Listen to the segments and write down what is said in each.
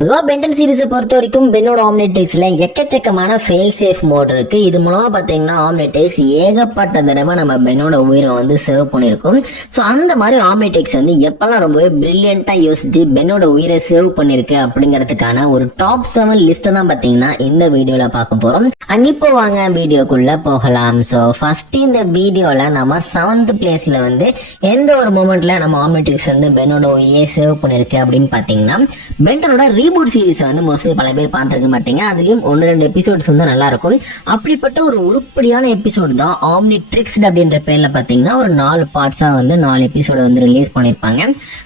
Ben 10 சீரிஸை பொறுத்த வரைக்கும் பென்னோட ஆம்னிட்ரிக்ஸ்ல எக்கச்சக்கமான ஃபெயில் சேஃப் மோட் இருக்கு. இது மூலமா பாத்தீங்கன்னா ஆம்னிட்ரிக்ஸ் ஏகப்பட்ட தடவை நம்ம பென்னோட உயிரை வந்து சேவ் பண்ணிருக்கும். ஸோ அந்த மாதிரி ஆம்னிட்ரிக்ஸ் வந்து எப்பெல்லாம் ரொம்பவே பிரில்லியண்டா யோசிச்சு பென்னோட உயிரை சேவ் பண்ணிருக்கு அப்படிங்கிறதுக்கான ஒரு டாப் 7 லிஸ்ட் தான் பாத்தீங்கன்னா இந்த வீடியோல பார்க்க போறோம். அண்ட் இப்போ வாங்க வீடியோக்குள்ள போகலாம். ஸோ ஃபர்ஸ்ட் இந்த வீடியோல நம்ம 7th பிளேஸ்ல வந்து எந்த ஒரு மூமெண்ட்ல நம்ம ஆம்னிட்ரிக்ஸ் வந்து பென்னோட உயிரை சேவ் பண்ணிருக்கு அப்படின்னு பாத்தீங்கன்னா பென்டனோட ரீபூட் சீரிஸ் வந்து மோஸ்ட்லி பல பேர் பார்த்திருக்க மாட்டீங்க. அதுலயும் 1-2 எபிசோட்ஸ் வந்து நல்லா இருக்கும். அப்படிப்பட்ட ஒரு உருப்படியான எபிசோட் தான் ஆம்னிட்ரிக்ஸ் அப்படின்ற பேர்ல பாத்தீங்கன்னா ஒரு 4 பார்ட்ஸா வந்து 4 எபிசோட வந்து ரிலீஸ் பண்ணிருப்பாங்க.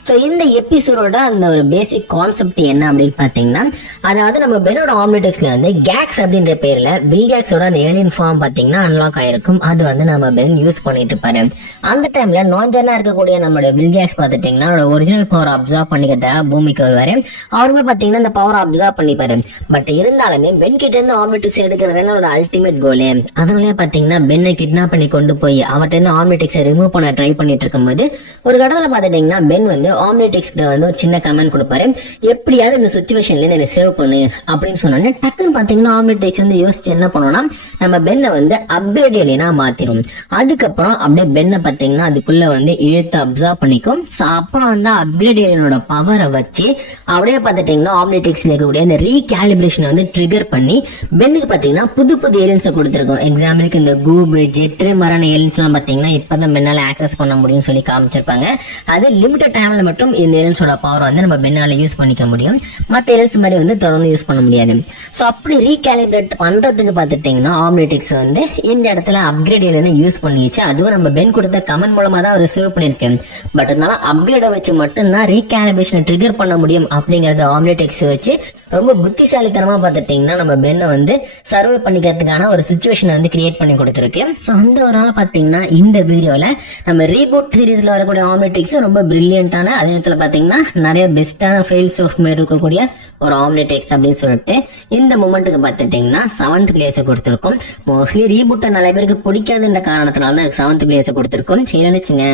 ஸோ இந்த எபிசோடோட அந்த ஒரு பேசிக் கான்செப்ட் என்ன அப்படின்னு பாத்தீங்கன்னா, அதாவது நம்ம பென்னோட ஆம்னிட்ரிக்ஸ்ல வந்து கேக்ஸ் அப்படின்ற பேர்ல வில்கேக்ஸோட அந்த ஏலியன் ஃபார்ம் பாத்தீங்கன்னா அன்லாக் ஆயிருக்கும். அது வந்து நம்ம பென் யூஸ் பண்ணிட்டு இருப்பாரு. அந்த டைம்ல நான்ஜனா இருக்கக்கூடிய நம்மளோட வில்கேக்ஸ் பாத்துட்டீங்கன்னா ஒரிஜினல் பவர் அப்சர்வ் பண்ணிக்கிறதா பூமிக்கு வருவாரு. அவருமே பாத்தீங்கன்னா இந்த பவர் அப்சர்வ் பண்ணிப்பாரு. பட் இருந்தாலுமே பென் கிட்ட இருந்து ஆம்னிட்ரிக்ஸ் எடுக்கிறது ஒரு அல்டிமேட் கோல். அதனால பாத்தீங்கன்னா பென்னை கிட்னாப் பண்ணி கொண்டு போய் அவர்கிட்ட இருந்து ஆம்னிட்ரிக்ஸை ரிமூவ் பண்ண ட்ரை பண்ணிட்டு இருக்கும்போது ஒரு கடவுளை பாத்துட்டீங்கன்னா பென் வந்து ஆம்னிட்ரிக்ஸ் வந்து ஒரு சின்ன கமெண்ட் கொடுப்பாரு, எப்படியாவது இந்த சுச்சுவேஷன்ல இருந்து என்ன சேவ் பண்ணு அப்படின்னு சொன்னோன்னே டக்குன்னு பாத்தீங்கன்னா ஆம்னிட்ரிக்ஸ் வந்து யோசிச்சு என்ன பண்ணோம்னா நம்ம பென்னை வந்து அப்கிரேட் ஏலியனா மாத்திரும். அதுக்கப்புறம் அப்படியே பென்னை பாத்தீங்கன்னா அதுக்குள்ள வந்து இழுத்து அப்சர்வ் பண்ணிக்கும். ஸோ அப்புறம் வந்து அப்கிரேட் ஏலியனோட பவரை வச்சு அப்படியே பாத்துட்டீங்கன்னா ஆம்னிட்ரிக்ஸ்ல இருக்கக்கூடிய இந்த ரீகாலிபிரேஷன் வந்து ட்ரிகர் பண்ணி பென்னுக்கு பாத்தீங்கன்னா புது புது ஏலியன்ஸை கொடுத்துருக்கோம். எக்ஸாம்பிளுக்கு இந்த கூபு ஜெட்ரு மரான ஏலியன்ஸ் எல்லாம் பாத்தீங்கன்னா இப்பதான் பென்னால ஆக்சஸ் பண்ண முடியும்னு சொல்லி காமிச்சிருப்பாங்க. அது லிமிடெட் டைம்ல மட்டும் இந்த ஏலியன்ஸோட பவர் வந்து நம்ம பென்னால யூஸ் பண்ணிக்க முடியும். மற்ற ஏலியன்ஸ் மாதிரி வந்து தொடர்ந்து யூஸ் பண்ண முடியாது. ஸோ அப்படி ரீகாலிபிரேட் பண்றதுக்கு பாத்துட்டீங்கன்னா ஆம்னிட்ரிக்ஸ் வந்து இந்த இடத்துல அப்கிரேட் ஏலியனை யூஸ் பண்ணிச்சு. அதுவும் நம்ம பென் கொடுத்த கமெண்ட் மூலமா தான் அவர் சேவ் பண்ணிருக்கேன். பட் அதனால அப்கிரேட வச்சு மட்டும்தான் ரீகாலிபிரேஷன் ட்ரிகர் பண்ண முடியும் அப்படிங்கறது ஆம்னிட்ரிக்ஸ் வச்சு ரொம்ப புத்திசாலித்தனமா பாத்துட்டீங்கன்னா நம்ம பென்னை வந்து சர்வே பண்ணிக்கிறதுக்கான ஒரு சுச்சுவேஷனை வந்து கிரியேட் பண்ணி கொடுத்துருக்கு. ஸோ அந்த ஒரு நாள் பாத்தீங்கன்னா இந்த வீடியோல நம்ம ரீபூட் சீரீஸ்ல வரக்கூடிய ஆம்னிட்ரிக்ஸ் ரொம்ப பிரில்லியண்டான, அதே நேரத்தில் பாத்தீங்கன்னா நிறைய பெஸ்டான ஃபெயில்ஸ் ஆஃப் மேட் இருக்கக்கூடிய ஒரு ஆம்னிட்ரிக்ஸ் அப்படின்னு சொல்லிட்டு இந்த மூமெண்ட்டுக்கு பாத்துட்டீங்கன்னா 7th பிளேஸை கொடுத்துருக்கோம். மோஸ்ட்லி ரீபூட்டை நிறைய பேருக்கு பிடிக்காதுன்ற காரணத்தினால தான் 7th பிளேஸை கொடுத்துருக்கோம். சரி நினைச்சுங்க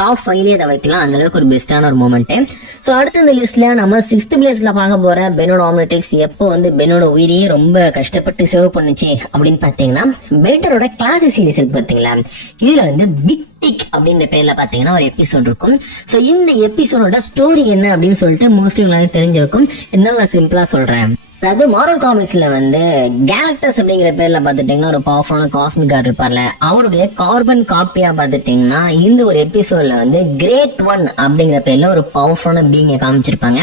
டாப் 5 அதை வைக்கலாம், அந்த அளவுக்கு ஒரு பெஸ்டான ஒரு மூமெண்ட். ஸோ அடுத்த இந்த லிஸ்ட்ல நம்ம 6th பிளேஸ்ல பார்க்க போற பென்னோட ஆம்னிட்ரிக்ஸ் எப்போ வந்து பென்னோட உயிரையே ரொம்ப கஷ்டப்பட்டு சேவ் பண்ணுச்சு அப்படின்னு பாத்தீங்கன்னா பென்டனோட கிளாஸ் சீரிஸ் இருக்கு பாத்தீங்களா, இதுல வந்து பிக் டிக் அப்படின்ற பேர்ல பாத்தீங்கன்னா ஒரு எபிசோட் இருக்கும். சோ இந்த எபிசோடோட ஸ்டோரி என்ன அப்படின்னு சொல்லிட்டு மோஸ்ட்லி உங்களுக்கு தெரிஞ்சிருக்கும். என்ன நான் சிம்பிளா சொல்றேன். அதாவது மார்வல் காமிக்ஸ்ல வந்து கேலக்டஸ் அப்படிங்கிற பேர்ல பாத்துட்டீங்கன்னா ஒரு பவர்ஃபுல்லான காஸ்மிக் கார்டு இருப்பார்ல, அவருடைய கார்பன் காப்பியா பாத்துட்டீங்கன்னா இந்த ஒரு எபிசோட்ல வந்து கிரேட் ஒன் அப்படிங்கிற பேர்ல ஒரு பவர்ஃபுல்லான பீங்கை காமிச்சிருப்பாங்க.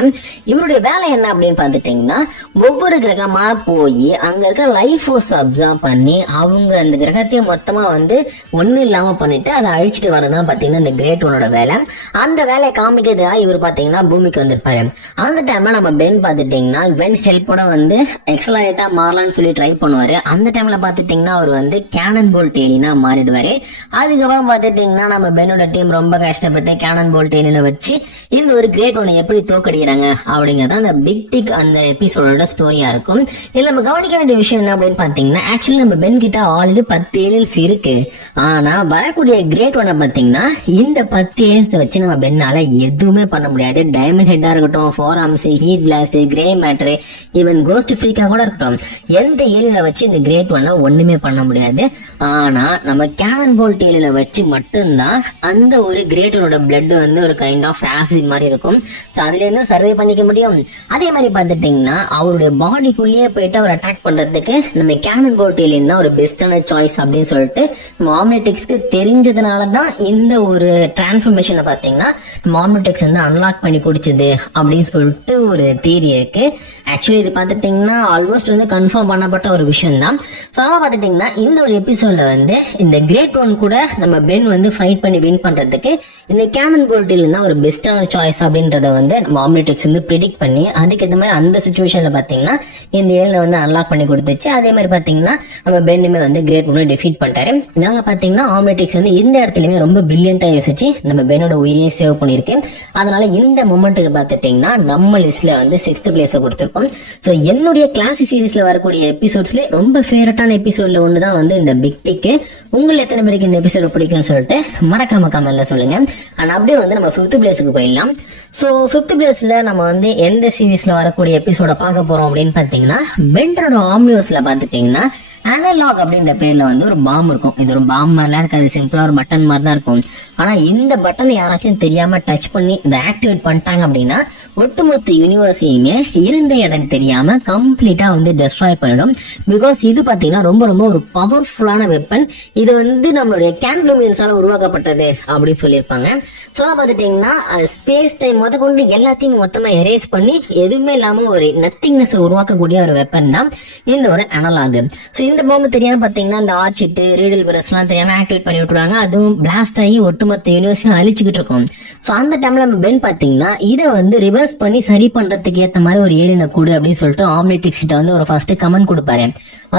இவருடைய வேலை என்ன அப்படின்னு பாத்துட்டீங்கன்னா ஒவ்வொரு கிரகமா போய் அங்க இருக்கிற லைஃப் ஃபோர்ஸ் அப்சர்வ் பண்ணி அவங்க அந்த கிரகத்தையும் மொத்தமா வந்து ஒன்னும் இல்லாம பண்ணிட்டு அதை அழிச்சிட்டு வரதான் பாத்தீங்கன்னா இந்த கிரேட் ஒன்னோட வேலை. அந்த வேலையை காமிக்கிறதுக்காக இவர் பாத்தீங்கன்னா பூமிக்கு வந்திருப்பாரு. அந்த டைம்ல நம்ம பென் பாத்துட்டீங்கன்னா வென் ஹெல்ப்போட வந்து எக்ஸலரேட்டா மாறலாம்னு சொல்லி ட்ரை பண்ணுவாரு. அந்த டைம்ல பாத்துட்டீங்கன்னா அவர் வந்து கேனன் போல்ட் ஏலியனா மாறிடுவாரு. அதுக்கப்புறம் பாத்துட்டீங்கன்னா நம்ம பென்னோட டீம் ரொம்ப கஷ்டப்பட்டு கேனன் போல்ட் ஏலியனை வச்சு இந்த ஒரு கிரேட் ஒன்னை எப்படி தோக்கடிக்கிறாங்க அப்படிங்கறது அந்த பிக் டிக் அந்த எபிசோடோட ஸ்டோரியா இருக்கும். இதுல நம்ம கவனிக்க வேண்டிய விஷயம் என்ன அப்படின்னு பாத்தீங்கன்னா, ஆக்சுவலி நம்ம பென் கிட்ட ஆல்ரெடி 10 ஏலியன்ஸ் இருக்கு. ஆனா வரக்கூடிய கிரேட் ஒன்னை பாத்தீங்கன்னா இந்த 10 ஏலியன்ஸ் வச்சு நம்ம பென்னால எதுவுமே பண்ண முடியாது. டைமண்ட் ஹெட்டா இருக்கட்டும், four arms, heat blast, grey matter, even ghost ஃப்ரீக்கா கூட இருக்கட்டும், எந்த ஏலியனை வச்சு இந்த கிரேட் ஒன்னை ஒண்ணுமே பண்ண முடியாது. ஆனா நம்ம கேனன் போல்ட் ஏலியனை வச்சு மட்டும்தான் அந்த ஒரு கிரேட் ஒன்னோட பிளட் வந்து ஒரு கைண்ட் ஆஃப் ஆசிட் மாதிரி இருக்கும். ஸோ அதுல இருந்து சர்வே பண்ணிக்க முடியும். அதே மாதிரி பார்த்துட்டீங்கன்னா அவருடைய பாடிக்குள்ளேயே போயிட்டு அவர் அட்டாக் பண்றதுக்கு நம்ம கேனன் போல்ட் ஏலியன் தான் ஒரு பெஸ்டான சாய்ஸ் அப்படின்னு சொல்லிட்டு நம்ம ஆம்னிட்ரிக்ஸ்க்கு தெரிஞ்சதுனால தான் இந்த ஒரு டிரான்ஸ்ஃபர்மேஷனை பார்த்தீங்கன்னா நம்ம ஆம்னிட்ரிக்ஸ் வந்து அன்லாக் பண்ணி குடிச்சது அப்படின்னு சொல்லிட்டு ஒரு தியரி இருக்கு. ஆக்சுவலி இது பார்த்துட்டீங்கன்னா ஆல்மோஸ்ட் வந்து கன்ஃபார்ம் பண்ணப்பட்ட ஒரு விஷயம் தான். ஸோ அதெல்லாம் பார்த்துட்டீங்கன்னா இந்த ஒரு எபிசோட்ல வந்து இந்த கிரேட் ஒன் கூட நம்ம பென் வந்து ஃபைட் பண்ணி வின் பண்றதுக்கு இந்த கேனன் போல்ட்டில் தான் ஒரு பெஸ்டான சாய்ஸ் அப்படின்றத வந்து நம்ம ஆம்னிட்ரிக்ஸ் வந்து ப்ரிடிக்ட் பண்ணி அதுக்கு இந்த மாதிரி அந்த சுச்சுவேஷன்ல பாத்தீங்கன்னா இந்த ஏரியா வந்து அன்லாக் பண்ணி கொடுத்துச்சு. அதே மாதிரி பாத்தீங்கன்னா நம்ம பென்னுமே வந்து கிரேட் ஒன்னை டிஃபீட் பண்ணிட்டாரு. இதனால பாத்தீங்கன்னா ஆம்னிட்ரிக்ஸ் வந்து இந்த இடத்துல இடத்துலயுமே ரொம்ப பிரில்லியண்டா யோசிச்சு நம்ம பென்னோட உயிரையே சேவ் பண்ணிருக்கு. அதனால இந்த மொமெண்ட்டுக்கு பார்த்துட்டீங்கன்னா நம்ம லிஸ்ட்ல வந்து 6th பிளேஸை கொடுத்துருக்கோம். ஸோ என்னுடைய கிளாசிக் சீரீஸ்ல வரக்கூடிய எபிசோட்ஸ்ல ரொம்ப ஃபேவரட்டான எபிசோட்ல ஒன்று தான் வந்து இந்த பிக் டிக்கு. உங்களை எத்தனை பேருக்கு இந்த எபிசோட் பிடிக்கும்னு சொல்லிட்டு மறக்காம கமெண்ட்ல சொல்லுங்க. அண்ட் அப்படியே வந்து நம்ம 5th பிளேஸுக்கு போயிடலாம். ஸோ 5th பிளேஸ்ல நம்ம வந்து எந்த சீரீஸ்ல வரக்கூடிய எபிசோட பார்க்க போறோம் அப்படின்னு பார்த்தீங்கன்னா பென்டனோட ஆம்னிவர்ஸ்ல பார்த்துட்டீங்கன்னா அனலாக் அப்படின்ற பேர்ல வந்து ஒரு பாம் இருக்கும். இது ஒரு பாம் மாதிரிலாம் இருக்காது, சிம்பிளா ஒரு பட்டன் மாதிரி தான் இருக்கும். ஆனா இந்த பட்டன் யாராச்சும் தெரியாம டச் பண்ணி இதை ஆக்டிவேட் பண்ணிட்டாங்க அப்படின்னா ஒட்டுமொத்த யூனிவர்ஸையுமே இருந்த இடம் தெரியாம கம்ப்ளீட்டா வந்து டெஸ்ட்ராய் பண்ணிடும். பிகாஸ் இது பாத்தீங்கன்னா ரொம்ப ரொம்ப ஒரு பவர்ஃபுல்லான வெப்பன். இது வந்து நம்மளுடைய கேன்ப்ளூமியன்ஸால உருவாக்கப்பட்டது அப்படின்னு சொல்லியிருப்பாங்க. ஸோ பார்த்துட்டீங்கன்னா ஸ்பேஸ் டைம் முத கொண்டு எல்லாத்தையும் மொத்தமா எரேஸ் பண்ணி எதுவுமே இல்லாம ஒரு நத்திங்னஸ் உருவாக்கக்கூடிய ஒரு வெப்பன் தான் இந்த ஒரு அனலாக். ஸோ இந்த பாம்பு தெரியாம பாத்தீங்கன்னா இந்த ஆர்ச்சிட்டு ரீடல் பிரஸ் எல்லாம் தெரியாம ஆக்டிவேட் பண்ணி விட்டுருவாங்க. அதுவும் பிளாஸ்ட் ஆகி ஒட்டுமொத்த யூனிவர்ஸையும் அழிச்சுக்கிட்டு இருக்கும். ஸோ அந்த டைம்ல நம்ம பென் பாத்தீங்கன்னா இதை வந்து ரிவர்ஸ் பண்ணி சரி பண்றதுக்கு ஏத்த மாதிரி ஒரு ஏரியா கூடு அப்படின்னு சொல்லிட்டு ஆம்னிட்ரிக்ஸ் கிட்ட வந்து ஒரு ஃபர்ஸ்ட் கமெண்ட் கொடுப்பாரு.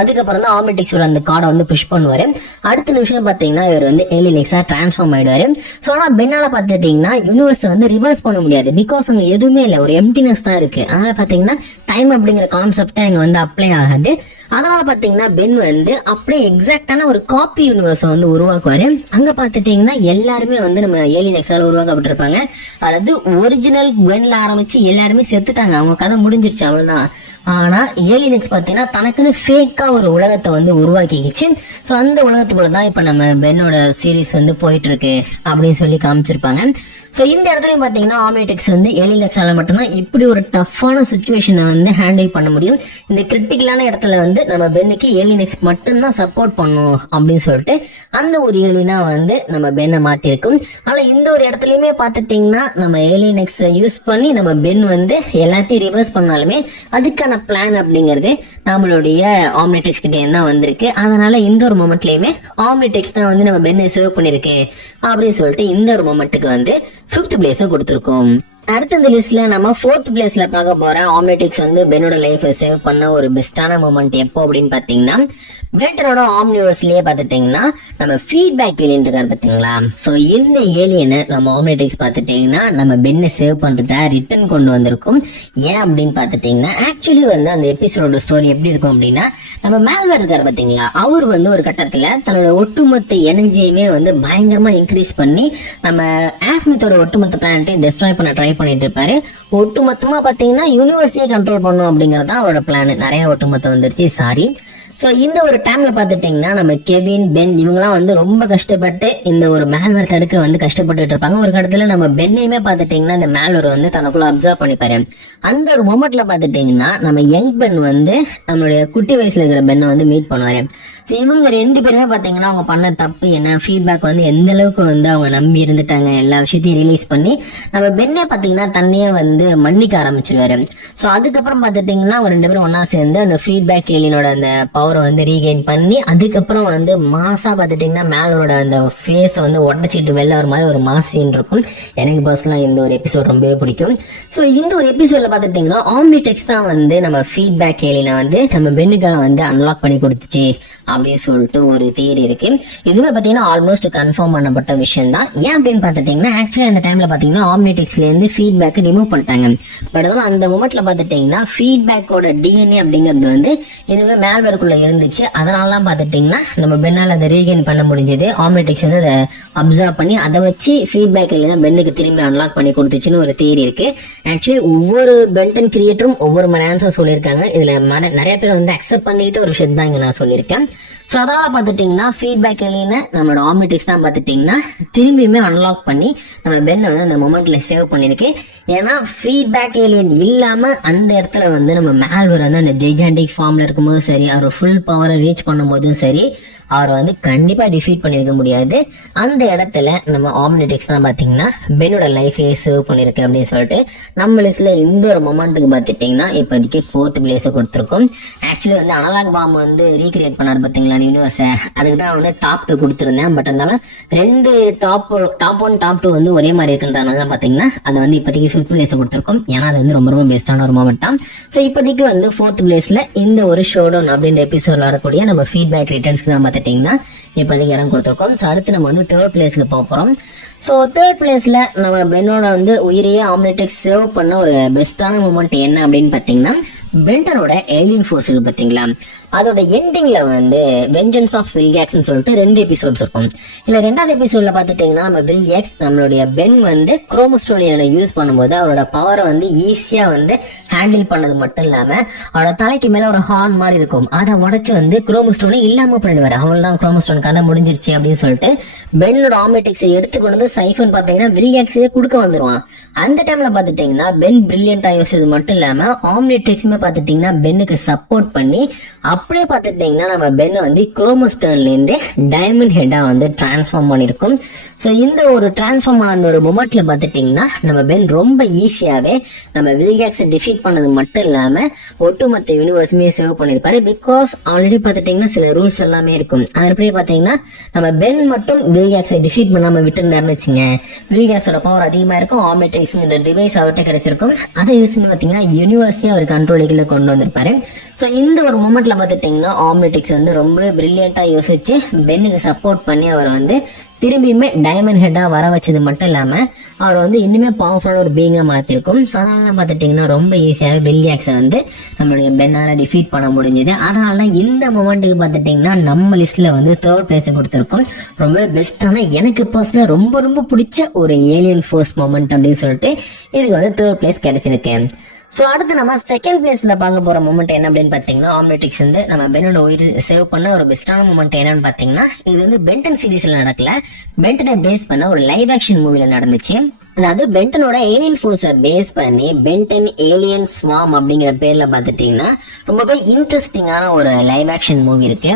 அதுக்கப்புறம் தான் ஆம்னிட்ரிக்ஸோட அந்த கார்டை வந்து புஷ் பண்ணுவாரு. அடுத்த நிமிஷம் பாத்தீங்கன்னா இவர் வந்து ஏலியனிக்ஸா டிரான்ஸ்ஃபார்ம் ஆயிடுவாரு. ஸோ ஆனா பென்னால பாத்துட்டீங்கன்னா யூனிவர்ஸ் வந்து ரிவர்ஸ் பண்ண முடியாது. பிகாஸ் அங்க எதுவுமே இல்லை, ஒரு எம்டினஸ் தான் இருக்கு. அதனால பாத்தீங்கன்னா டைம் அப்படிங்கிற கான்செப்டா இங்க வந்து அப்ளை ஆகாது. அதனால பாத்தீங்கன்னா பென் வந்து அப்படியே எக்ஸாக்டான ஒரு காப்பி யூனிவர்ஸ் வந்து உருவாக்குவாரு. அங்க பாத்துட்டீங்கன்னா எல்லாருமே வந்து நம்ம ஏலியனிக்ஸால உருவாக்கப்பட்டிருப்பாங்க. அதாவது ஒரிஜினல் பென்ல ஆரம்பிச்சு எல்லாருமே செத்துட்டாங்க, அவங்க கதை முடிஞ்சிருச்சு, அவ்வளவுதான். ஆனா ஏலியனிக்ஸ் பாத்தீங்கன்னா தனக்குன்னு ஃபேக்கா ஒரு உலகத்தை வந்து உருவாக்கிக்கிச்சு. ஸோ அந்த உலகத்துக்குள்ள தான் இப்ப நம்ம பென்னோட சீரீஸ் வந்து போயிட்டு இருக்கு அப்படின்னு சொல்லி காமிச்சிருப்பாங்க. ஸோ இந்த இடத்துலயும் பாத்தீங்கன்னா ஆம்னிட்ரிக்ஸ் வந்து ஏலியனிக்ஸால மட்டும்தான் இப்படி ஒரு டஃப்பான சுச்சுவேஷனை வந்து ஹேண்டில் பண்ண முடியும். இந்த கிரிட்டிக்கலான இடத்துல வந்து நம்ம பென்னுக்கு ஏலியனிக்ஸ் மட்டும்தான் சப்போர்ட் பண்ணும் அப்படின்னு சொல்லிட்டு அந்த ஒரு ஏலியனா வந்து நம்ம பென்னை மாத்திருக்கும். ஆனா இந்த ஒரு இடத்துலயுமே பாத்துட்டீங்கன்னா நம்ம ஏலியனிக்ஸ் யூஸ் பண்ணி நம்ம பென் வந்து எல்லாத்தையும் ரிவர்ஸ் பண்ணாலுமே அதுக்கான பிளான் அப்படிங்கிறது நம்மளுடைய ஆம்னிட்ரிக்ஸ் கிட்டே தான் வந்திருக்கு. அதனால இந்த ஒரு மொமெண்ட்லயுமே ஆம்னிட்ரிக்ஸ் தான் வந்து நம்ம பென்னை சேவ் பண்ணிருக்கு அப்படின்னு சொல்லிட்டு இந்த ஒரு மொமெண்ட்டுக்கு வந்து 5th பிளேஸை கொடுத்துருக்கோம். அடுத்த இந்த லிஸ்ட்ல நம்ம 4th பிளேஸ்ல பார்க்க போற ஆம்னிட்ரிக்ஸ் வந்து பென்னோட லைஃபை சேவ் பண்ண ஒரு பெஸ்டான மொமெண்ட் எப்போ அப்படின்னு பாத்தீங்கன்னா பென்டனோட ஆம்னிவர்ஸ்லயே பாத்துட்டீங்கன்னா நம்ம ஃபீட்பேக் ஏலியன் இருக்காரு பாத்தீங்களா. சோ இந்த ஏலியனை நம்ம ஆம்னிட்ரிக்ஸ் பாத்துட்டீங்கன்னா நம்ம பென்னை சேவ் பண்றத ரிட்டர்ன் கொண்டு வந்திருக்கும். ஏன் அப்படின்னு பாத்துட்டீங்கன்னா ஆக்சுவலி வந்து அந்த எபிசோட ஸ்டோரி எப்படி இருக்கும் அப்படின்னா நம்ம மேல்வர் இருக்காரு பாத்தீங்களா, அவர் வந்து ஒரு கட்டத்துல தன்னோட ஒட்டுமொத்த எனர்ஜியுமே வந்து பயங்கரமா இன்க்ரீஸ் பண்ணி நம்ம ஆஸ்மித்தோட ஒட்டுமொத்த பிளானட்டையும் டெஸ்ட்ராய் பண்ண ட்ரை பண்ணிட்டு இருப்பாரு. ஒட்டுமொத்தமா பாத்தீங்கன்னா யூனிவர்ஸையே கண்ட்ரோல் பண்ணும் அப்படிங்கறதான் அவரோட பிளான். நிறைய ஒட்டுமொத்தம் வந்துருச்சு, சாரி. சோ இந்த ஒரு டைம்ல பாத்துட்டீங்கன்னா நம்ம கெவின், பென் இவங்கெல்லாம் வந்து ரொம்ப கஷ்டப்பட்டு இந்த ஒரு மேல்வர் தடுக்க வந்து கஷ்டப்பட்டுட்டு இருப்பாங்க. ஒரு கடத்துல நம்ம பென்னையுமே பாத்துட்டீங்கன்னா இந்த மேல்வர் வந்து தனக்குள்ள அப்சர்வ் பண்ணிப்பாரு. அந்த ஒரு மொமெண்ட்ல பாத்துட்டீங்கன்னா நம்ம யங் பென் வந்து நம்மளுடைய குட்டி வயசுல இருக்கிற பென்னை வந்து மீட் பண்ணுவாரு. ஸோ இவங்க 2 பேருமே பாத்தீங்கன்னா அவங்க பண்ண தப்பு என்ன, ஃபீட்பேக் வந்து எந்த அளவுக்கு வந்து அவங்க நம்பி இருந்துட்டாங்க, எல்லா விஷயத்தையும் ரிலீஸ் பண்ணி நம்ம பென்னே பாத்தீங்கன்னா தன்னையே வந்து மன்னிக்க ஆரம்பிச்சிருவாரு. ஸோ அதுக்கப்புறம் பாத்துட்டீங்கன்னா அவங்க 2 பேரும் ஒன்னா சேர்ந்து அந்த ஃபீட்பேக் ஏலியனோட அந்த பவரை வந்து ரீகெயின் பண்ணி அதுக்கப்புறம் வந்து மாசா பாத்துட்டீங்கன்னா மேலோட அந்த ஃபேஸை வந்து உடச்சிட்டு வெளில வர மாதிரி ஒரு மாஸ் சீன் இருக்கும். எனக்கு பர்சனலா இந்த ஒரு எபிசோட் ரொம்பவே பிடிக்கும். ஸோ இந்த ஒரு எபிசோட்ல பாத்துட்டீங்கன்னா ஆம்னிட்ரிக்ஸ் தான் வந்து நம்ம ஃபீட்பேக் ஏலியனை வந்து நம்ம பென்னுக்காக வந்து அன்லாக் பண்ணி கொடுத்துச்சு அப்படின்னு சொல்லிட்டு ஒரு தியரி இருக்கு. இதுவே பாத்தீங்கன்னா ஆல்மோஸ்ட் கன்ஃபார்ம் பண்ணப்பட்ட விஷயம் தான். ஏன் அப்படின்னு பாத்துட்டீங்கன்னா ஆக்சுவலி அந்த டைம்ல பாத்தீங்கன்னா ஆம்னிட்ரிக்ஸ்ல இருந்து ஃபீட்பேக் ரிமூவ் பண்ணிட்டாங்க. பட் அதனால அந்த மொமெண்ட்ல பாத்துட்டீங்கன்னா ஃபீட்பேக்கோட டிஎன்ஏ அப்படிங்கிறது வந்து இனிமே மேல்வேருக்குள்ள இருந்துச்சு. அதனாலலாம் பாத்துட்டீங்கன்னா நம்ம பென்னால அதை ரீகெயின் பண்ண முடிஞ்சது. ஆம்னிட்ரிக்ஸ் வந்து அதை அப்சர்வ் பண்ணி அதை வச்சு ஃபீட்பேக் இல்லைன்னா பென்னுக்கு திரும்பி அன்லாக் பண்ணி கொடுத்துச்சுன்னு ஒரு தியரி இருக்கு. ஆக்சுவலி ஒவ்வொரு பென்டன் கிரியேட்டரும் ஒவ்வொரு மாதிரி ஆன்சர் சொல்லியிருக்காங்க. இதுல நிறைய பேர் வந்து அக்செப்ட் பண்ணிட்டு ஒரு விஷயம் தான் இங்க நான் சொல்லியிருக்கேன். ஸோ அதனால பாத்துட்டீங்கன்னா ஃபீட்பேக் இல்லைன்னு நம்மளோட ஆம்னிட்ரிக்ஸ் தான் பாத்துட்டீங்கன்னா திரும்பியுமே அன்லாக் பண்ணி நம்ம பென்னை வந்து அந்த மொமெண்ட்ல சேவ் பண்ணிருக்கு. ஏன்னா ஃபீட்பேக் ஏலியன் இல்லாம அந்த இடத்துல வந்து நம்ம மேல்வர் வந்து அந்த ஜெய்ஜாண்டிக் ஃபார்ம்ல இருக்கும்போதும் சரி, அவர் ஃபுல் பவரை ரீச் பண்ணும் போதும் சரி, அவர் வந்து கண்டிப்பா டிஃபீட் பண்ணிருக்க முடியாது. அந்த இடத்துல நம்ம ஆம்னிட்ரிக்ஸ் தான் பாத்தீங்கன்னா பென்னோட லைஃபே சேவ் பண்ணிருக்கு அப்படின்னு சொல்லிட்டு நம்ம லிஸ்ட்ல இந்த ஒரு மொமெண்ட்டுக்கு பாத்துட்டீங்கன்னா இப்போதைக்கு 4th பிளேஸை கொடுத்துருக்கோம். ஆக்சுவலி வந்து அனலாக் பாம் வந்து ரீக்ரியேட் பண்ணாரு பாத்தீங்களா அந்த யூனிவர்ஸை, அதுக்கு தான் வந்து டாப் 2 கொடுத்துருந்தேன். பட் இருந்தாலும் 2 டாப் 1 டாப் 2 வந்து ஒரே மாதிரி இருக்குன்றதுனால தான் பாத்தீங்கன்னா அதை வந்து இப்போதைக்கு 5th பிளேஸை கொடுத்துருக்கோம். ஏன்னா அது வந்து ரொம்ப ரொம்ப பெஸ்டான ஒரு மொமெண்ட் தான். ஸோ இப்போதைக்கு வந்து 4th பிளேஸ்ல இந்த ஒரு ஷோடவுன் அப்படின்ற எபிசோட்ல வரக்கூடிய நம்ம ஃபீட்பேக் ரிட்டர்ன்ஸ்க்கு தான் பார்த்துட்டு பார்த்துட்டிங்கன்னா இப்போதைக்கு இடம் கொடுத்துருக்கோம். ஸோ அடுத்து நம்ம வந்து தேர்ட் பிளேஸ்க்கு போக போகிறோம். ஸோ தேர்ட் பிளேஸில் நம்ம பென்னோட வந்து உயிரையே ஆம்னிடெக்ஸ் சேவ் பண்ண ஒரு பெஸ்ட்டான மூமெண்ட் என்ன அப்படின்னு பார்த்தீங்கன்னா பென்டனோட ஏலியன் ஃபோர்ஸ் இருக்கு பார்த்தீங்களா, அதோட எண்டிங்ல வந்து வெஞ்சன்ஸ் ஆஃப் வில்கேக்ஸ்னு சொல்லிட்டு 2 எபிசோட்ஸ் இருக்கும். இல்ல 2வது எபிசோட்ல பாத்துட்டீங்கன்னா நம்ம வில்கேக்ஸ் நம்மளுடைய பென் வந்து குரோமோஸ்டோனியனை யூஸ் பண்ணும்போது அவரோட பவரை வந்து ஈஸியா வந்து ஹேண்டில் பண்ணது மட்டும் இல்லாம அவரோட தலைக்கு மேல ஒரு ஹார்ன் மாதிரி இருக்கும், அதை உடைச்சு வந்து குரோமோஸ்டோனை இல்லாம பண்ணிடுவாரு. அவள்தான் குரோமோஸ்டோன் கதை முடிஞ்சிருச்சு அப்படின்னு சொல்லிட்டு பென்னோட ஆம்னிடெக்ஸை எடுத்து கொண்டு வந்து சைஃபன் பாத்தீங்கன்னா வில்கேக்ஸே கொடுக்க வந்துருவான். அந்த டைம்ல பாத்துட்டீங்கன்னா பென் பிரில்லியண்டா யோசிச்சது மட்டும் இல்லாம ஆம்னிடெக்ஸுமே பாத்துட்டீங்கன்னா பென்னுக்கு சப்போர்ட் பண்ணி அப்படியே பார்த்துட்டீங்கன்னா நம்ம பென்னை வந்து குரோமோஸ்டோன்லேருந்து டைமண்ட் ஹெட்டா வந்து டிரான்ஸ்ஃபார்ம் பண்ணியிருக்கும். ஸோ இந்த ஒரு டிரான்ஸ்ஃபார்ம் ஆன அந்த ஒரு மொமெண்ட்ல பார்த்துட்டிங்கன்னா நம்ம பென் ரொம்ப ஈஸியாகவே நம்ம வில்கேக்ஸை டிஃபீட் பண்ணது மட்டும் இல்லாமல் ஒட்டுமொத்த யூனிவர்ஸுமே சேவ் பண்ணியிருப்பாரு. பிகாஸ் ஆல்ரெடி பார்த்துட்டிங்கன்னா சில ரூல்ஸ் எல்லாமே இருக்கும். அதுபடி பார்த்தீங்கன்னா நம்ம பென் மட்டும் வில்கேக்ஸை டிஃபீட் பண்ணாமல் விட்டுருந்தாருன்னு வச்சுங்க, வில்கேக்ஸோட பவர் அதிகமாக இருக்கும், ஆம்னிடெக்ஸ்ங்கிற டிவைஸ் அவர்கிட்ட கிடைச்சிருக்கும். அதை யூஸ் பண்ணி பார்த்தீங்கன்னா யூனிவர்ஸே அவர் கண்ட்ரோலுக்குள்ள கொண்டு வந்திருப்பாரு. ஸோ இந்த ஒரு மூமெண்ட்ல பார்த்துட்டிங்கன்னா ஆம்னிடெக்ஸ் வந்து ரொம்ப பிரில்லியண்டா யோசிச்சு பென்னுக்கு சப்போர்ட் பண்ணி அவர் வந்து திரும்பியுமே டைமண்ட் ஹெட்டா வர வச்சது மட்டும் இல்லாம அவர் வந்து இன்னுமே பவர்ஃபுல்லான ஒரு பீங்கா மாத்திருக்கும். ஸோ அதனால பார்த்துட்டிங்கன்னா ரொம்ப ஈஸியாகவே வில்கேக்ஸை வந்து நம்மளுடைய பென்னால டிஃபீட் பண்ண முடிஞ்சது. அதனால இந்த மூமெண்ட்டுக்கு பார்த்துட்டிங்கன்னா நம்ம லிஸ்ட்ல வந்து தேர்ட் பிளேஸ் கொடுத்துருக்கோம். ரொம்ப பெஸ்டான எனக்கு பர்சனலாக ரொம்ப ரொம்ப பிடிச்ச ஒரு ஏலியன் ஃபோர்ஸ் மூமெண்ட் அப்படின்னு சொல்லிட்டு இதுக்கு வந்து தேர்ட் பிளேஸ் கிடைச்சிருக்கேன். ஸோ அடுத்து நம்ம செகண்ட் பிளேஸ்ல பார்க்க போற மூமெண்ட் என்ன அப்படின்னு பார்த்தீங்கன்னா ஆம்னிடெக்ஸ் வந்து நம்ம பென்னோட உயிர் சேவ் பண்ண ஒரு பெஸ்டான மூமெண்ட் என்னன்னு பார்த்தீங்கன்னா இது வந்து பென்டன் சீரீஸ்ல நடக்கல, பென்டனை பேஸ் பண்ண ஒரு லைவ் ஆக்ஷன் மூவில நடந்துச்சு. அதாவது பென்டனோட ஏலியன் ஃபோர்ஸை பேஸ் பண்ணி பென்டன் ஏலியன் ஸ்வாம் அப்படிங்கிற பேர்ல பார்த்துட்டீங்கன்னா ரொம்பவே இன்ட்ரெஸ்டிங்கான ஒரு லைவ் ஆக்ஷன் மூவி இருக்கு.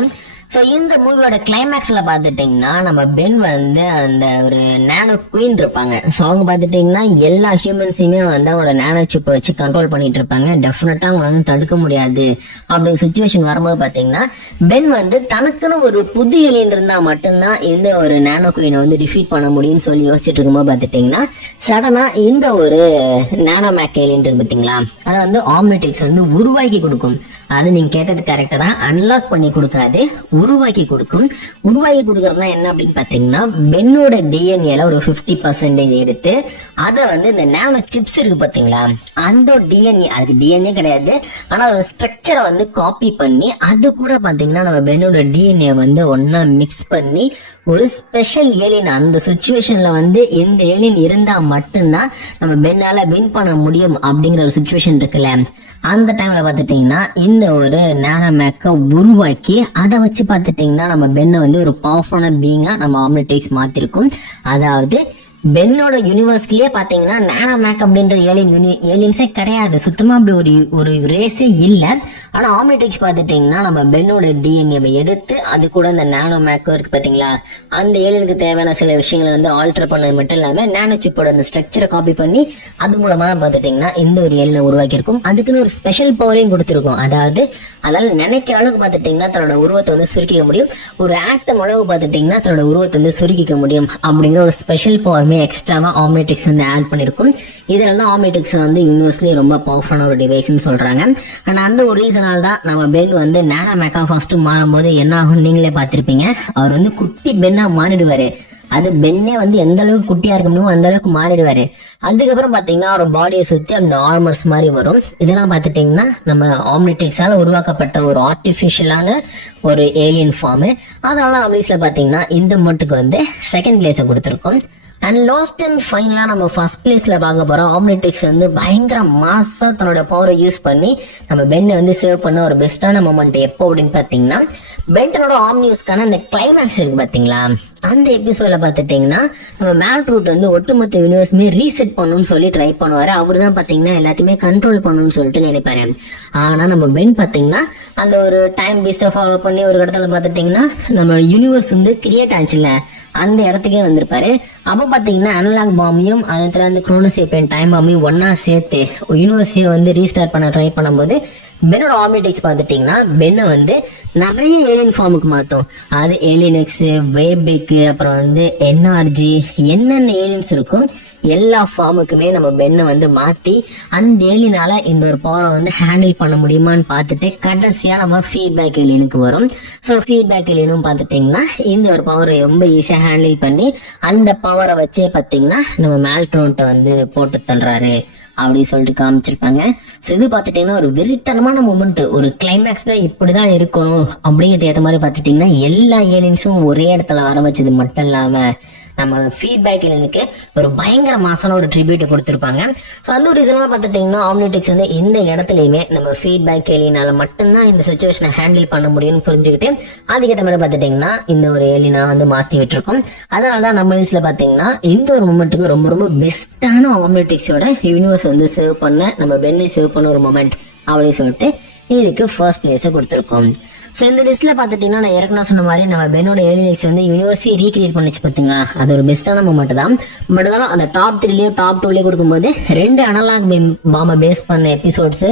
ஸோ இந்த மூவியோட கிளைமேக்ஸ்ல பார்த்துட்டிங்கன்னா நம்ம பென் வந்து அந்த ஒரு நேனோ குயின் இருப்பாங்க. ஸோ அவங்க பார்த்துட்டிங்கன்னா எல்லா ஹியூமன்ஸையுமே வந்து அவங்களோட நேனோ சிப்பை வச்சு கண்ட்ரோல் பண்ணிட்டு இருப்பாங்க. டெஃபினட்டா அவங்க வந்து தடுக்க முடியாது அப்படிங்கிற சுச்சுவேஷன் வரும்போது பார்த்தீங்கன்னா பென் வந்து தனக்குன்னு ஒரு புது ஏலியன் இருந்தா மட்டும்தான் இந்த ஒரு நேனோ குயினை வந்து டிஃபீட் பண்ண முடியும்னு சொல்லி யோசிச்சுட்டு இருக்கும்போது பார்த்துட்டிங்கன்னா சடனா இந்த ஒரு நேனோ மேக் ஏலியன் இருக்கு பார்த்தீங்களா, அதை வந்து ஆம்னிடெக்ஸ் வந்து உருவாக்கி கொடுக்கும். அது நீங்க கேட்டது கரெக்டா தான், அன்லாக் பண்ணி கொடுக்காது, உருவாக்கி கொடுக்கும். உருவாக்கி கொடுக்கறதுனா என்ன அப்படின்னு பாத்தீங்கன்னா பென்னோட டிஎன்ஏல ஒரு 50% எடுத்து அதை வந்து இந்த நேனோ சிப்ஸ் இருக்கு பாத்தீங்களா, அந்த டிஎன்ஏ, அதுக்கு டிஎன்ஏ கிடையாது ஆனா ஒரு ஸ்ட்ரக்சரை வந்து காப்பி பண்ணி அது கூட பாத்தீங்கன்னா நம்ம பென்னோட டிஎன்ஏ வந்து ஒன்னா மிக்ஸ் பண்ணி ஒரு ஸ்பெஷல் ஏலியன், அந்த சுச்சுவேஷன்ல வந்து இந்த ஏலியன் இருந்தா மட்டும்தான் நம்ம பென்னால வின் பண்ண முடியும் அப்படிங்கிற ஒரு சுச்சுவேஷன் இருக்குல்ல, அந்த டைம்ல பாத்துட்டீங்கன்னா இந்த ஒரு நேனோ மேக்கை உருவாக்கி அதை வச்சு பாத்துட்டீங்கன்னா நம்ம பென்னை வந்து ஒரு பவர்ஃபுல்லான பீங்கா நம்ம ஆம்னிடெக்ஸ் மாத்திருக்கும். அதாவது பென்னோட யூனிவர்ஸ்லயே பாத்தீங்கன்னா நேனோ மேக் அப்படின்ற ஏலியன்ஸே கிடையாது, சுத்தமா அப்படி ஒரு ரேஸே இல்ல. ஆனா ஆம்னிடெக்ஸ் பாத்துட்டீங்கன்னா நம்ம பென்னோட டிஎன்ஏவை எடுத்து அது கூட இந்த நேனோ மேக்கோ இருக்கு பாத்தீங்களா, அந்த ஏலியனுக்கு தேவையான சில விஷயங்களை வந்து ஆல்டர் பண்ணது மட்டும் இல்லாம நேனோ சிப்போட அந்த ஸ்ட்ரக்சரை காப்பி பண்ணி அது மூலமா பாத்துட்டீங்கன்னா இந்த ஒரு ஏலியனை உருவாக்கியிருக்கும். அதுக்குன்னு ஒரு ஸ்பெஷல் பவரையும் கொடுத்துருக்கும். அதாவது அதால நினைக்கிற அளவுக்கு பாத்துட்டீங்கன்னா தன்னோட உருவத்தை வந்து சுருக்கிக்க முடியும், ஒரு ஆக்டம் அளவு பாத்துட்டீங்கன்னா தன்னோட உருவத்தை வந்து சுருக்கிக்க முடியும் அப்படிங்கிற ஒரு ஸ்பெஷல் பவருமே எக்ஸ்ட்ராவா ஆம்னிடெக்ஸ் வந்து ஆட் பண்ணிருக்கும். இதனால ஆம்னிடெக்ஸ் வந்து யூனிவர்ஸ்லயே ரொம்ப பவர்ஃபுல்லான ஒரு டிவைஸ்னு சொல்றாங்க. ஆனா அந்த ஒரு ரீசனால தான் நம்ம பென் வந்து நேனோ மேக்கா ஃபர்ஸ்ட் மாறும்போது என்ன ஆகும் நீங்களே பார்த்திருப்பீங்க, அவர் வந்து குட்டி பென்னா மாறிடுவாரு. அது பென்னே வந்து எந்த அளவுக்கு குட்டியா இருக்க முடியுமோ அந்த அளவுக்கு மாறிடுவாரு. அதுக்கப்புறம் பாத்தீங்கன்னா ஒரு பாடியை சுத்தி அந்த ஆர்மர்ஸ் மாதிரி வரும். இதெல்லாம் பாத்துட்டீங்கன்னா நம்ம ஆம்னிடெக்ஸால உருவாக்கப்பட்ட ஒரு ஆர்டிபிஷியலான ஒரு ஏலியன் ஃபார்ம். அதனால ஆப்வியஸ்ல பாத்தீங்கன்னா இந்த மட்டுக்கு வந்து செகண்ட் பிளேஸை கொடுத்துருக்கோம். அண்ட் லாஸ்ட் அண்ட் ஃபைனலா நம்ம ஃபர்ஸ்ட் பிளேஸ்ல பார்க்க போறோம். ஆம்னிடெக்ஸ் வந்து பயங்கர மாசா தன்னோட பவரை யூஸ் பண்ணி நம்ம பென்னை வந்து சேவ் பண்ண ஒரு பெஸ்டான மொமெண்ட் எப்போ அப்படின்னு பாத்தீங்கன்னா பென்டனோட ஆம்னியூஸ்க்கான அந்த கிளைமேக்ஸ் இருக்கு பாத்தீங்களா, அந்த எபிசோட்ல பாத்துட்டீங்கன்னா நம்ம மேல் ரூட் வந்து ஒட்டுமொத்த யூனிவர்ஸுமே ரீசெட் பண்ணணும்னு சொல்லி ட்ரை பண்ணுவாரு. அவரு தான் பாத்தீங்கன்னா எல்லாத்தையுமே கண்ட்ரோல் பண்ணணும்னு சொல்லிட்டு நினைப்பாரு. ஆனா நம்ம பென் பாத்தீங்கன்னா அந்த ஒரு டைம் பீஸ்ட ஃபாலோ பண்ணி ஒரு இடத்துல பாத்துட்டீங்கன்னா நம்ம யூனிவர்ஸ் வந்து கிரியேட் ஆச்சுல்ல அந்த இடத்துக்கே வந்திருப்பாரு. அப்ப பாத்தீங்கன்னா அனலாக் பாமையும் அதுல வந்து குரோனோசேப்பியன் டைம் பாமையும் ஒன்னா சேர்த்து யூனிவர்ஸே வந்து ரீஸ்டார்ட் பண்ண ட்ரை பண்ணும்போது பென்னோட ஆம்னிடெக்ஸ் பாத்துட்டீங்கன்னா பென்னை வந்து நிறைய ஏலியன் ஃபார்முக்கு மாத்தோம். அது ஏலியன் எக்ஸ், வேபிக், அப்புறம் வந்து என்ஆர்ஜி, என்னென்ன ஏலியன்ஸ் இருக்கும் எல்லா ஃபார்முக்குமே நம்ம பென்னை வந்து மாத்தி அந்த ஏலினால இந்த ஒரு பவரை வந்து ஹேண்டில் பண்ண முடியுமான்னு பார்த்துட்டு கடைசியா நம்ம ஃபீட்பேக் ஏலியனுக்கு வரும். ஸோ ஃபீட்பேக் ஏலியனும் பார்த்துட்டீங்கன்னா இந்த ஒரு பவரை ரொம்ப ஈஸியா ஹேண்டில் பண்ணி அந்த பவரை வச்சே பார்த்தீங்கன்னா நம்ம மேல்ட்ரோன்ட்ட வந்து போட்டு தள்ளுறாரு அப்படின்னு சொல்லிட்டு காமிச்சிருப்பாங்க. ஸோ இது பார்த்துட்டீங்கன்னா ஒரு வெறித்தனமான மூமெண்ட், ஒரு கிளைமேக்ஸ்ல இப்படிதான் இருக்கணும் அப்படிங்கிறது ஏற்ற மாதிரி பார்த்துட்டீங்கன்னா எல்லா ஏலியன்ஸும் ஒரே இடத்துல வர வச்சது மட்டும் இல்லாம நம்ம ஃபீட்பேக் ஏலியனுக்கு ஒரு பயங்கர மாசான ஒரு ட்ரிபியூட் கொடுத்துருப்பாங்க. ஸோ அந்த ஒரு ரீசனால பார்த்துட்டீங்கன்னா ஆம்னிட்ரிக்ஸ் வந்து இந்த இடத்துலையுமே நம்ம ஃபீட்பேக் ஏலியனால மட்டும்தான் இந்த சுச்சுவேஷனை ஹேண்டில் பண்ண முடியும்னு புரிஞ்சுக்கிட்டு அதுக்கேற்ற மாதிரி பார்த்துட்டீங்கன்னா இந்த ஒரு ஏலியனா வந்து மாற்றி விட்டுருக்கோம். அதனால தான் நம்ம நியூஸ்ல பார்த்தீங்கன்னா இந்த ஒரு மூமெண்ட்டுக்கு ரொம்ப ரொம்ப பெஸ்ட்டான ஆம்னிட்ரிக்ஸோட யூனிவர்ஸ் வந்து சேவ் பண்ண நம்ம பென்னை சேவ் பண்ண ஒரு மூமெண்ட் அப்படின்னு சொல்லிட்டு இதுக்கு ஃபர்ஸ்ட் பிளேஸை கொடுத்துருக்கோம். ஸோ இந்த லிஸ்ட்ல பார்த்துட்டீங்கன்னா நான் ஏற்கனவே சொன்ன மாதிரி நம்ம பென்னோட ஏலியன்ஸ் வந்து யூனிவர்ஸை ரீக்ரியேட் பண்ணிச்சு பார்த்தீங்களா, அது ஒரு பெஸ்ட்டான மூமெண்ட் தான். பட் இருந்தாலும் அந்த டாப் 3லயும் டாப் 2லயும் கொடுக்கும்போது 2 அனலாக் பாம்பை பேஸ் பண்ண எபிசோட்ஸ்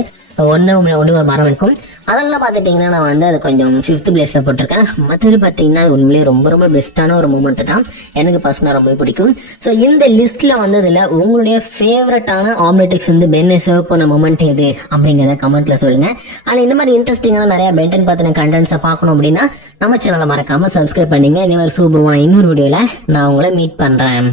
ஒன்று ஒரு மரம் இருக்கும். அதெல்லாம் பார்த்துட்டிங்கன்னா நான் வந்து அது கொஞ்சம் 5th பிளேஸில் போட்டிருக்கேன். மற்றபடி பார்த்தீங்கன்னா உண்மையிலேயே ரொம்ப ரொம்ப பெஸ்ட்டான ஒரு மூமெண்ட் தான், எனக்கு பர்சனலாக ரொம்ப பிடிக்கும். ஸோ இந்த லிஸ்ட்டில் வந்ததில் உங்களுடைய ஃபேவரட்டான ஆம்னிட்ரிக்ஸ் வந்து பென்னை சர்வ் பண்ண மூமெண்ட் எது அப்படிங்கிறத கமெண்ட்டில் சொல்லுங்கள். ஆனால் இந்த மாதிரி இன்ட்ரெஸ்டிங்கான நிறையா பென்டன் பார்த்தின கண்டென்ட்ஸை பார்க்கணும் அப்படின்னா நம்ம சேனலை மறக்காமல் சப்ஸ்கிரைப் பண்ணிங்க. இதே மாதிரி சூப்பரான இன்னொரு வீடியோவில் நான் உங்களை மீட் பண்ணுறேன்.